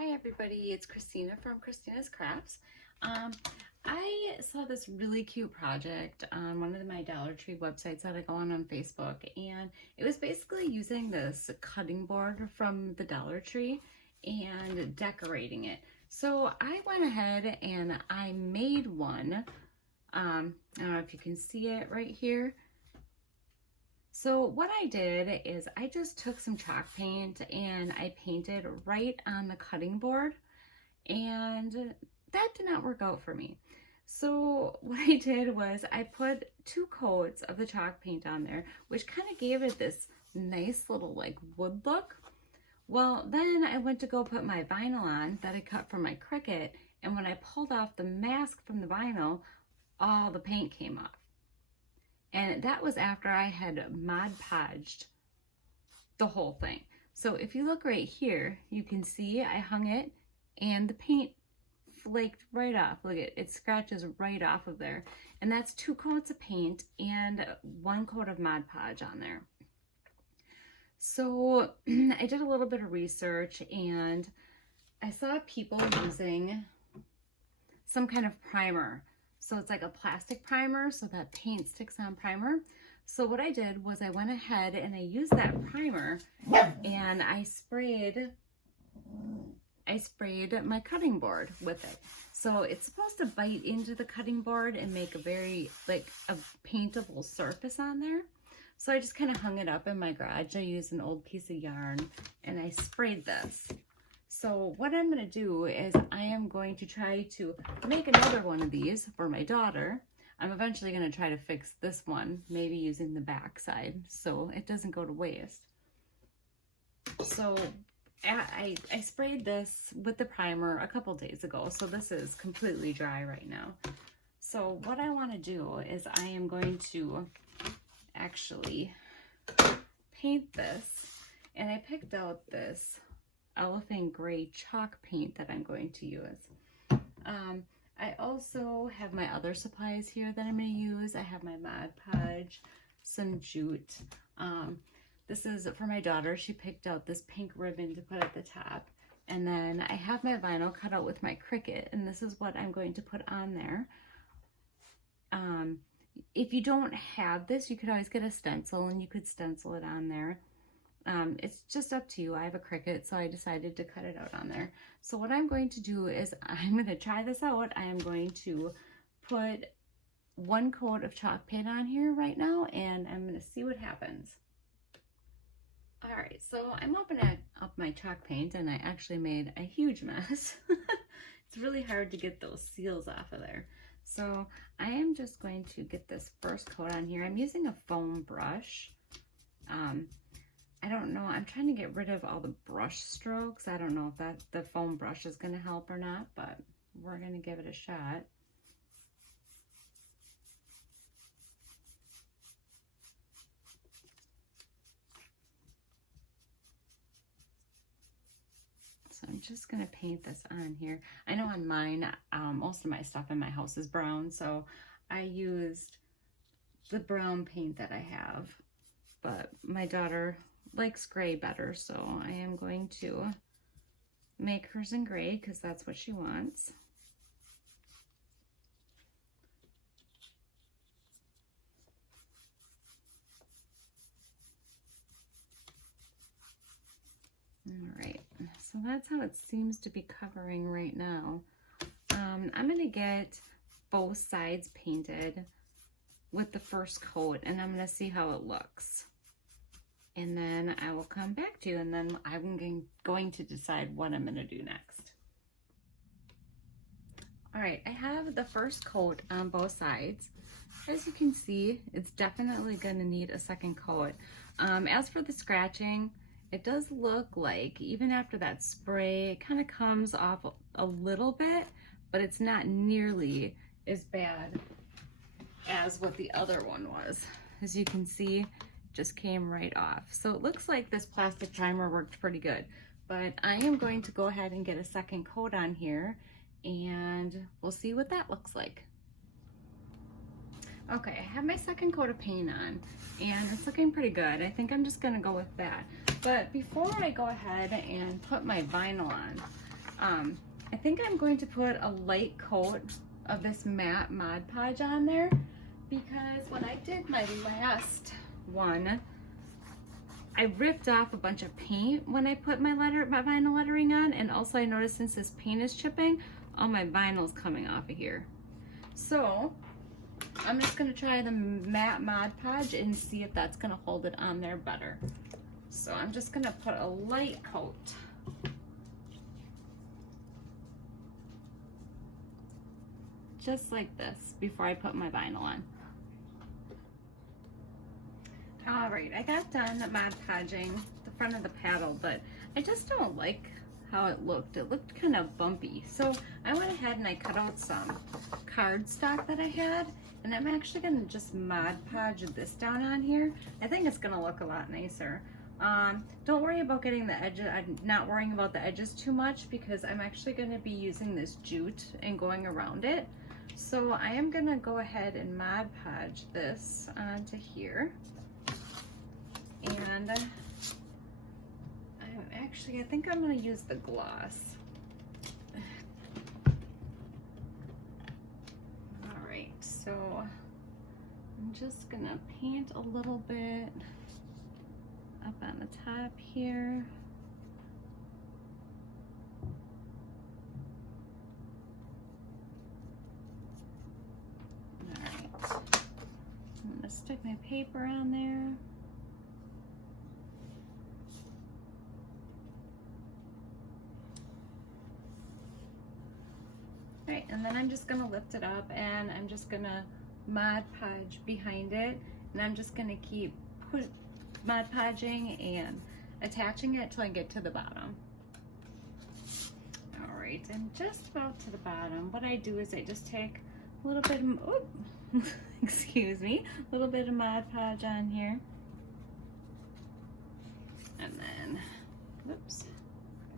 Hi everybody, it's Christina from Christina's Crafts. I saw this really cute project on one of my Dollar Tree websites that I go on Facebook, and it was basically using this cutting board from the Dollar Tree and decorating it. So I went ahead and I made one. I don't know if you can see it right here. So what I did is I just took some chalk paint and I painted right on the cutting board, and that did not work out for me. So what I did was I put 2 coats of the chalk paint on there, which kind of gave it this nice little like wood look. Well, then I went to go put my vinyl on that I cut from my Cricut, and when I pulled off the mask from the vinyl, all the paint came off. And that was after I had Mod Podged the whole thing. So if you look right here, you can see I hung it and the paint flaked right off. Look at it, it scratches right off of there. And that's 2 coats of paint and 1 coat of Mod Podge on there. So I did a little bit of research and I saw people using some kind of primer. So it's like a plastic primer, so that paint sticks on primer. So what I did was I went ahead and I used that primer and I sprayed my cutting board with it. So it's supposed to bite into the cutting board and make a very, like a paintable surface on there. So I just kind of hung it up in my garage. I used an old piece of yarn and I sprayed this. So what I'm going to do is I am going to try to make another one of these for my daughter. I'm eventually going to try to fix this one, maybe using the back side so it doesn't go to waste. So I sprayed this with the primer a couple days ago, so this is completely dry right now. So what I want to do is I am going to actually paint this, and I picked out this elephant gray chalk paint that I'm going to use. I also have my other supplies here that I'm going to use. I have my Mod Podge, some jute. This is for my daughter. She picked out this pink ribbon to put at the top. And then I have my vinyl cut out with my Cricut, and this is what I'm going to put on there. If you don't have this, you could always get a stencil and you could stencil it on there. It's just up to you. I have a Cricut, so I decided to cut it out on there. So what I'm going to do is I'm going to try this out. I am going to put 1 coat of chalk paint on here right now, and I'm going to see what happens. All right, so I'm opening up my chalk paint, and I actually made a huge mess. It's really hard to get those seals off of there. So I am just going to get this first coat on here. I'm using a foam brush. I don't know, I'm trying to get rid of all the brush strokes. I don't know if the foam brush is going to help or not, but we're going to give it a shot. So I'm just going to paint this on here. I know on mine, most of my stuff in my house is brown, so I used the brown paint that I have, but my daughter likes gray better, so I am going to make hers in gray because that's what she wants. All right, so that's how it seems to be covering right now. I'm going to get both sides painted with the first coat, and I'm going to see how it looks. And then I will come back to you, and then I'm going to decide what I'm going to do next. All right, I have the first coat on both sides. As you can see, it's definitely going to need a second coat. As for the scratching, it does look like, even after that spray, it kind of comes off a little bit, but it's not nearly as bad as what the other one was. As you can see, just came right off. So it looks like this plastic primer worked pretty good, but I am going to go ahead and get a second coat on here, and we'll see what that looks like. Okay, I have my second coat of paint on, and it's looking pretty good. I think I'm just gonna go with that. But before I go ahead and put my vinyl on, I think I'm going to put a light coat of this matte Mod Podge on there, because when I did my last one, I ripped off a bunch of paint when I put my vinyl lettering on, and also I noticed since this paint is chipping, all my vinyl's coming off of here. So I'm just gonna try the matte Mod Podge and see if that's gonna hold it on there better. So I'm just gonna put a light coat. Just like this before I put my vinyl on. All right, I got done Mod Podging the front of the paddle, but I just don't like how it looked. It looked kind of bumpy. So I went ahead and I cut out some cardstock that I had, and I'm actually gonna just Mod Podge this down on here. I think it's gonna look a lot nicer. Don't worry about getting the edges. I'm not worrying about the edges too much because I'm actually gonna be using this jute and going around it. So I am gonna go ahead and Mod Podge this onto here. And I think I'm gonna use the gloss. All right, so I'm just gonna paint a little bit up on the top here. All right, I'm gonna stick my paper on there. Right, and then I'm just gonna lift it up and I'm just gonna Mod Podge behind it, and I'm just gonna keep Mod Podging and attaching it till I get to the bottom. All right, and just about to the bottom, what I do is I just take a little bit of, excuse me, a little bit of Mod Podge on here, and then, whoops,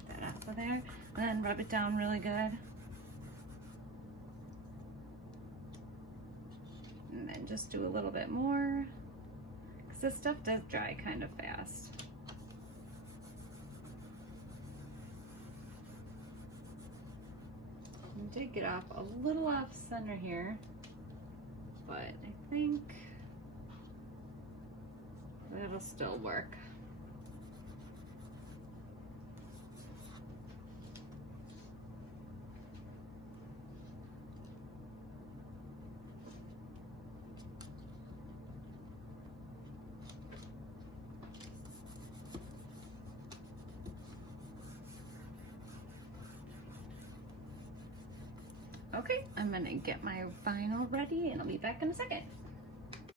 get that off of there, and then rub it down really good. And then just do a little bit more, because this stuff does dry kind of fast. I did get off a little off center here, but I think that'll still work. Okay, I'm gonna get my vinyl ready and I'll be back in a second.